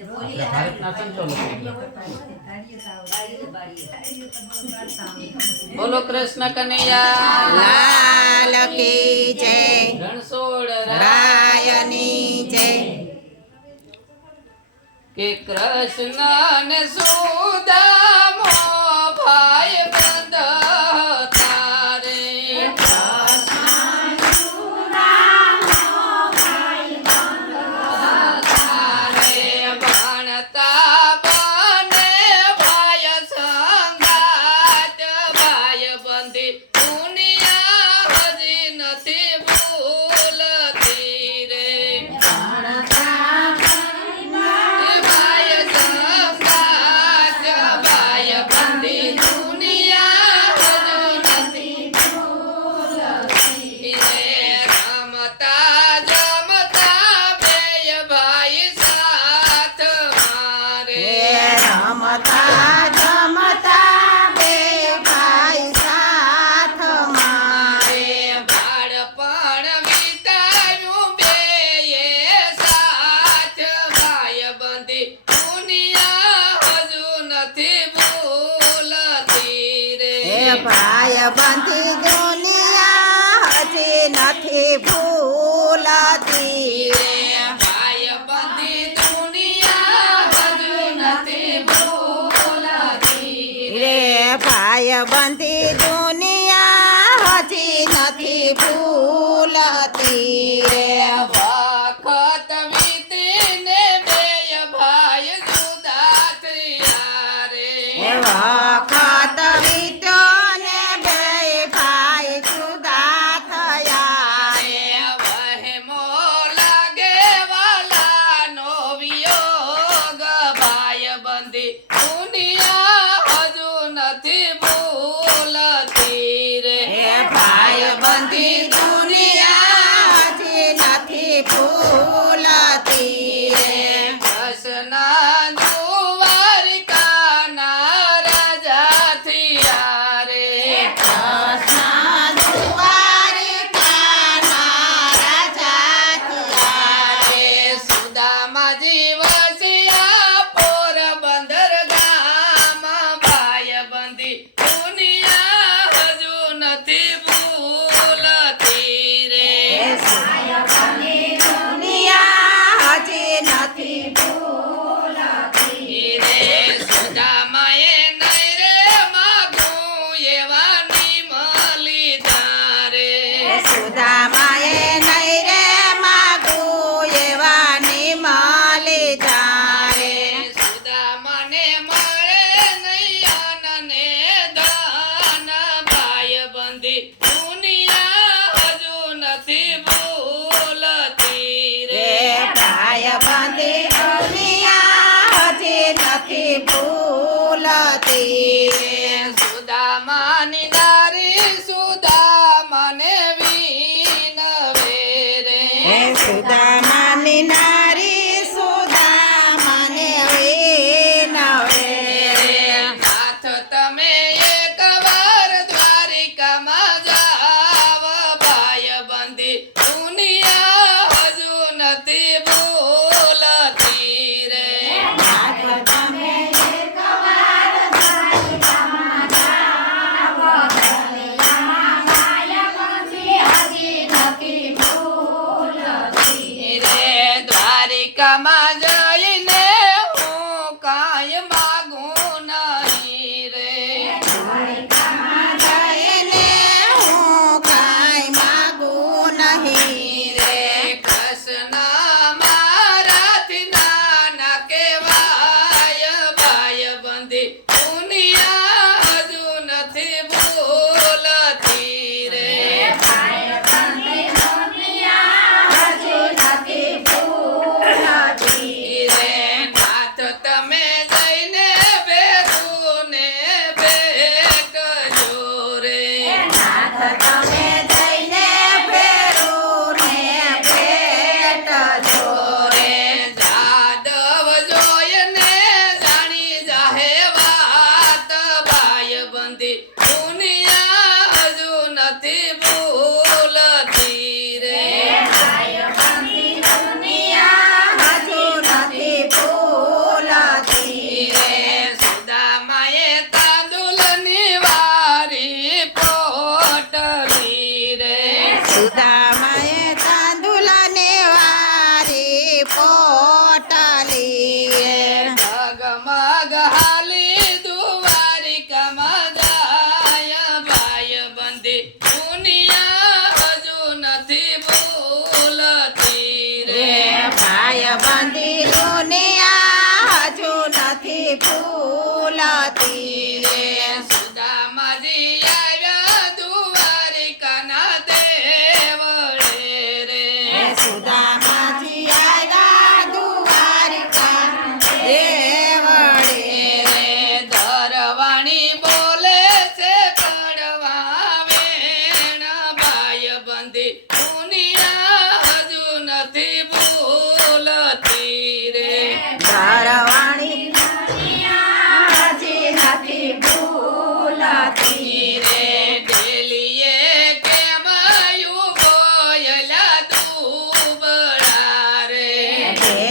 ભારતના સંચાલકો બોલો કૃષ્ણ કનૈયા લાલ કી જય, રણછોડ રાયની જય. કે કૃષ્ણ ને સુદામો ભાઈ બંધ તારે ભણતા બને ભાઈ સંગાત ભાઈ બંધી દુનિયા હજી નથી ભૂલતી રે ભાઈ સંગાત ભાઈ બંધી દુનિયા હજુ નથી ભૂલતી રે રમતા જમતા બેય ભાઈ સાથ મારે રમતા જમતા બે ભાઈ સાથ મારે. બાળપણ વિતાવ્યું બેય સાથ ભાઈ બંધી દુનિયા હજુ નથી ભૂલતી રે ભાઈ બંધી દુનિયા હજી નથી ભૂલતી. ભાઈ બંધી દુનિયા હજુ નથી ભૂલતી રે ભાઈ બંધી દુનિયા હજી નથી ભૂલતી. રે વખત વીતીને બેય ભાઈ જુદા થયા રે વખત વીત્યો ને બે ભાઈ જુદા થયા. વહેમો લાગે વાલાનો વિયોગ ભાઈ બંધી દુનિયા હજુ નથી ભૂલતી રે ભાઈ બંધી દુનિયા હજી નથી ભૂલતી. કૃષ્ણ દ્વારિકાના રાજા થયા રે કૃષ્ણ દ્વારિકાના રાજા થયા. સુદામાજી વસ્યા પોરબંદર ગામ ભાઈ બંધી દુનિયા હજુ નથી ભૂલતી રે દુનિયા હજી નથી ભૂલતી. રે સુદામાએ નહીં રે માગું એવા નિમલી ધારે સુદામાએ નહીં રે માગું એવા નિમલી ધારે. સુદામાને મળે નહીં અનને દાન ભાઈ બંધી દુનિયા હજુ નથી ભૂલતી રે ભાઈ બંધી દુનિયા હજી નથી ભૂલતી. સુદામાની નારી સુદામાને વિનવે રે સુદામાની નારી સુદામાને વિનવે. નાથ તમે એકવાર દ્વારિકામાં જાવ ભાઈ બંધી દુનિયા હજુ નથી ભૂલતી રે તમે એકવાર દ્વારિકામાં જાવ, દરિયામાં માયા બંધી હજી નથી ભૂલતી. રે દ્વારિકામાં જઈને હું કાંઈ માગું નહીં રે દ્વારિકામાં જઈને હું કાંઈ માગું નહીં. રે કૃષ્ણ મારાથી નાના કહેવાય ભાઈ બંધી દુનિયા હજુ નથી ભૂલતી રે ભાઈ બંધી દુનિયા હજી નથી ભૂલતી.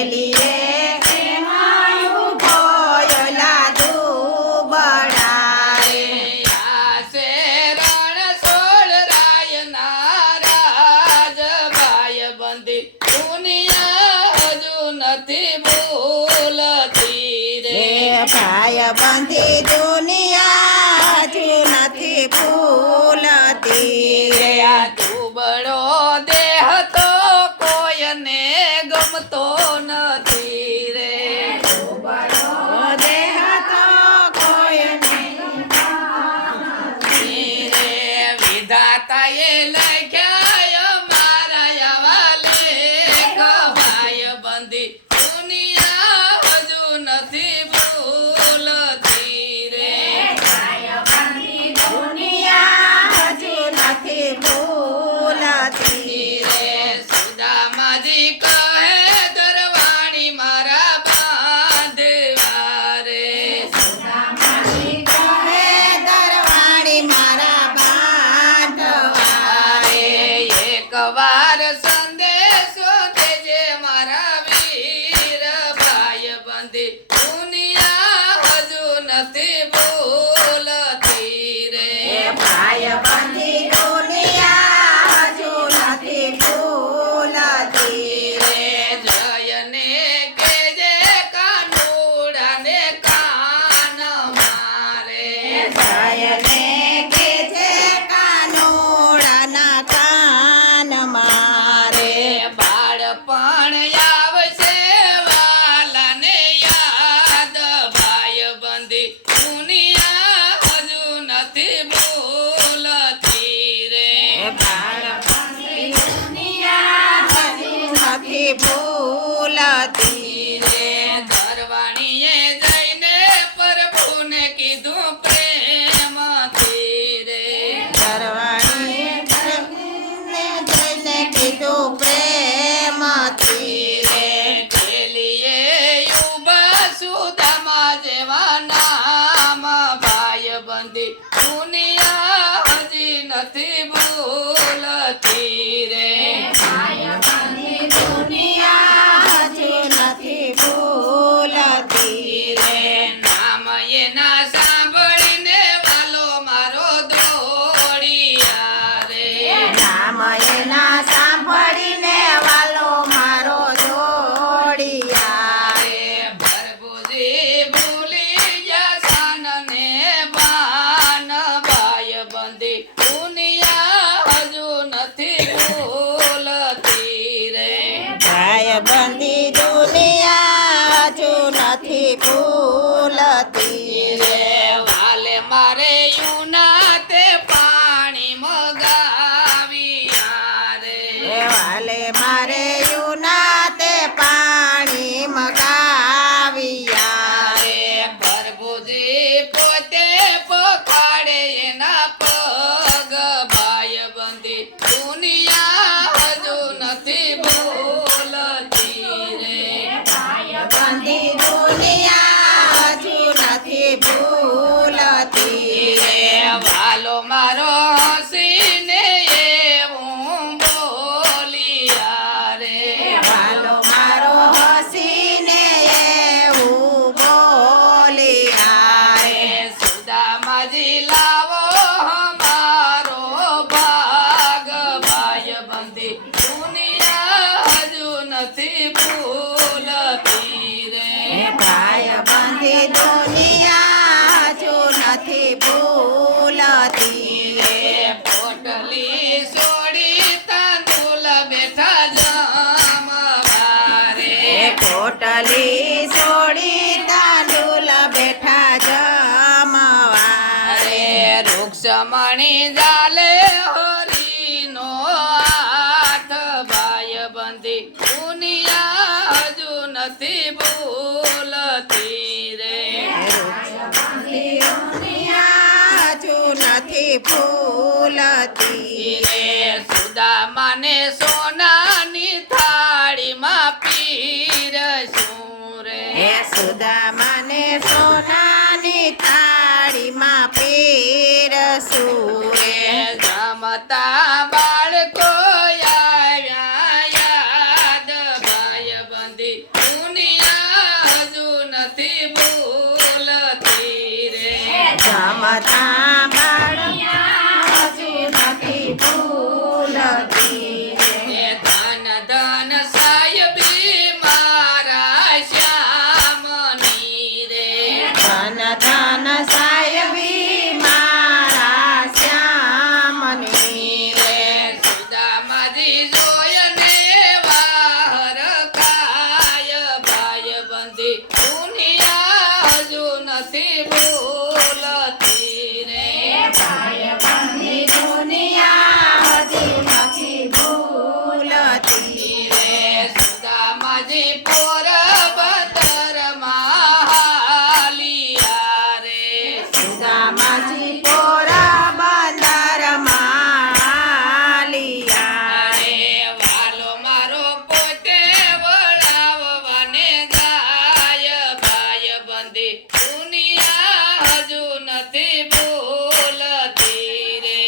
વેલીએ એમાં ઊભો લાદુ બળાએ આસે રણછોડ રાયના રાજ ભાઈબંધી દુનિયા હજુ નથી ભૂલતી રે ભાઈબંધી દુનિયા હજુ નથી ભૂલતી રે આ દુબળો દેહ તો કોઈને ગમતો નથી રે દેહ તો કોઈને રે વિધાતાએ લખ્યા મારા આવા લેખ ભાઈબંધી દુનિયા હજુ નથી ભૂલતી રે દુનિયા હજુ નથી ભૂલતી રે સુદામાજી કહે દરવાણી મારા બાંધવા રે કહે દરવાણી મારા બાંધવા રે એક વાર સંદેશો દેજે મારા વીર ભાઈબંધી દુનિયા હજુ નથી ભૂલતી રે ભાઈબંધી દુનિયા હજુ નથી ભૂલતી રે જયને કેજે કાનુડાને કાન મારે જયને કે છે કાનોડાના કાન મારે બાળપણ આવશે વાલાને યાદ ભાઈબંધી દુનિયા હજુ નથી ભૂલતી રે બાળપણની દુનિયા હજુ નથી ભૂલતી રે ધરવાણીએ જઈને પ્રભુને કીધું પ્રેમથી રે દરવાણીએ જઈને કીધું પ્રેમથી રે ઢેલીએ યુવા સુદામા જેવા નામ ભાઈબંધી દુનિયા હજી નથી ભૂલતી રે ભાઈબંધી દુનિયા હજુ નથી ભૂલતી રે નામ એના સાંભળીને વાલો મારો દોડિયા રે નામ એના સાંભળીને વાલો મારો જોડિયા રે ભરભુજી ભૂલી ગયા સાનને બાન ભાઈબંધી દુનિયા હજુ નથી ભૂલતી રે ભાઈબંધી દુનિયા હજુ નથી ભૂલતી રે વાલે મારે યુના તે પાણી મગાવ્યા રે વાલે મારે યુના તે પાણી મગાવ્યા રે પ્રભુજી પોતે પખાડે એના પગ ભાઈબંધી દુનિયા હજુ નથી ભૂલતી રે ભાઈબંધી દુનિયા હજુ નથી ભૂલતી રે વાલો મારો હસીને એવું બોલિયા રે વાલો મારો હસીને એવું બોલિયા રે સુદામાજી લાવો અમારો ભાગ ભાઈબંધી દુનિયા હજુ નથી ભૂલતી રે ભાઈબંધી દુનિયા હજુ નથી ભૂલતી રે પોટલી છોડી તાંદુલ બેઠા જમવા રે પોટલી છોડી તાંડુલ બેઠા જમવા રે રૂક્ષમણી જાલે હરીનો હાથ ભાઈબંધી દુનિયા હજુ નથી ભૂલતી રે દુનિયા હજુ નથી ભૂલતી રે સુદામાને સોનાની થાળીમાં પીરસું રે હે સુદામાને સોનાની થાળીમાં પીરસું રે જમતા બાળકો આવ્યા યાદ ભાઈબંધી દુનિયા હજુ નથી ભૂલતી રે જમતા બાળક હજુ નથી ભૂલતી એ ધન ધન સાહેબી મારા શ્યામની રે ધન ધન સાહેબી મારા શ્યામની રે સુદામાજી જોયને વાહર ખાય ભાઈ બંધી દુનિયા હજુ નથી ભૂલતી રે ભાઈબંધી દુનિયા હજી નથી ભૂલતી રે સુદામાજી પોરબંદરમાં હાલિયા રે સુદામાજી પોરબંદરમાં હાલિયા રે વાલો મારો પોતે વળાવવાને જાય ભાઈ બંધી દુનિયા હજુ નથી ભૂલતી રે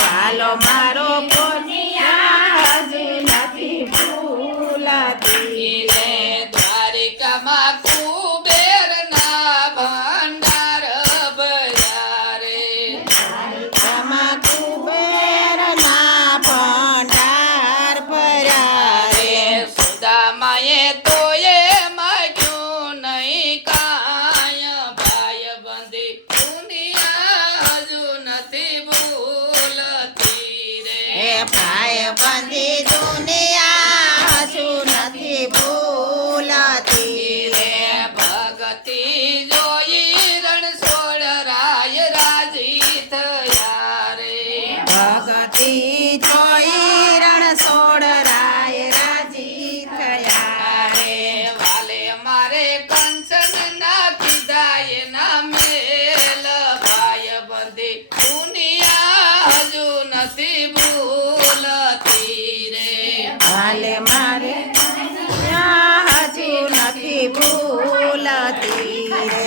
વાલો મારો પોનિયા હજી નથી ભૂલતી રે દ્વારિકામાં કુબેરના ભંડાર ભર્યા રે તમા કુબેરના ભંડાર ભર્યા રે સુદામાએ તોય માગ્યું નહીં કાંઈ ભાઈ બંધી દુનિયા હજુ નથી ભૂલતી રે હે ભાઈબંધી દુનિયા હજુ નથી ભૂલતી રે ભગતિ જોઈ રણછોડ રાય રાજી થયા રે ભગતિ જોઈ રણછોડ રાય રાજી થયા રે વાલે મારે કંચન ના કીધા એના મેલ ભાઈ બંધી દુનિયા હજુ નથી ભૂલતી રે હાલે મારે હજુ નથી ભૂલતી રે